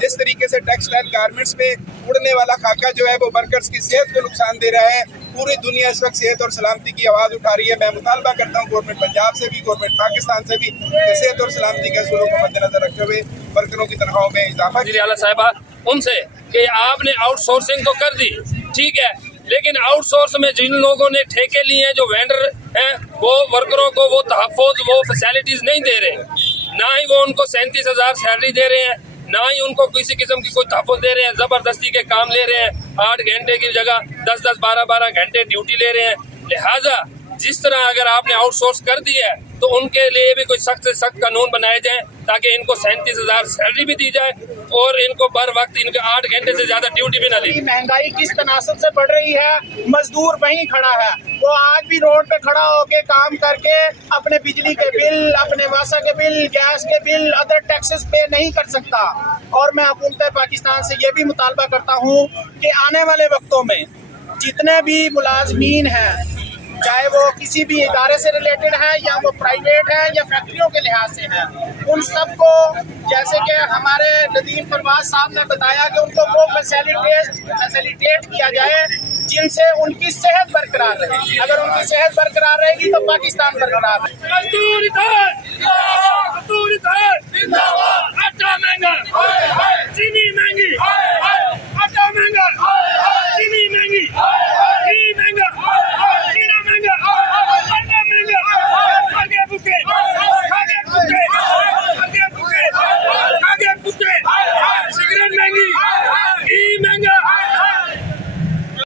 जिस तरीके से टेक्सटाइल गारमेंट्स में उड़ने वाला खाका जो है वो वर्कर्स की सेहत को नुकसान दे रहा है। पूरी दुनिया इस वक्त सेहत और सलामती की आवाज़ उठा रही है। मैं मुतालबा करता हूँ गवर्नमेंट पंजाब से भी, गवर्नमेंट पाकिस्तान से भी, सेहत और सलामती के असूलों को मद्देनजर रखते हुए वर्करों की तनख्वाहों में इजाफा किया। साहिबा उनसे कि आपने आउटसोर्सिंग तो कर दी, ठीक है, लेकिन आउटसोर्स में जिन लोगों ने ठेके लिए हैं, जो वेंडर हैं, वो वर्करों को वो तहफ़्फ़ुज़, वो फैसिलिटीज़ नहीं दे रहे, ना ही वो उनको 37,000 सैलरी दे रहे हैं, ना ही उनको किसी किस्म की कोई तहफ़्फ़ुज़ दे रहे हैं। ज़बरदस्ती के काम ले रहे हैं, 8 घंटे की जगह 10-10, 12-12 घंटे ड्यूटी ले रहे हैं। लिहाजा जिस तरह अगर आपने आउटसोर्स कर दिया है तो उनके लिए भी कोई सख्त से सख्त कानून बनाए जाए ताकि इनको 37,000 सैलरी भी दी जाए और इनको बर वक्त इनके 8 घंटे से ज्यादा ड्यूटी भी ना दी। महंगाई किस तनासब से बढ़ रही है, मजदूर वहीं खड़ा है, वो आज भी रोड पे खड़ा होके काम करके अपने बिजली के बिल, अपने वासा के बिल, गैस के बिल, अदर टैक्सेस पे नहीं कर सकता। और मैं हुकूमत पाकिस्तान से ये भी मुतालबा करता हूँ कि आने वाले वक्तों में जितने भी मुलाजमीन हैं, चाहे वो किसी भी इदारे से रिलेटेड है या वो प्राइवेट है या फैक्ट्रियों के लिहाज से है, उन सबको जैसे कि हमारे नदीम परवाज साहब ने बताया कि उनको वो फैसिलिटेट किया जाए जिनसे उनकी सेहत बरकरार रहे। अगर उनकी सेहत बरकरार रहेगी तो पाकिस्तान बरकरार रहेगा।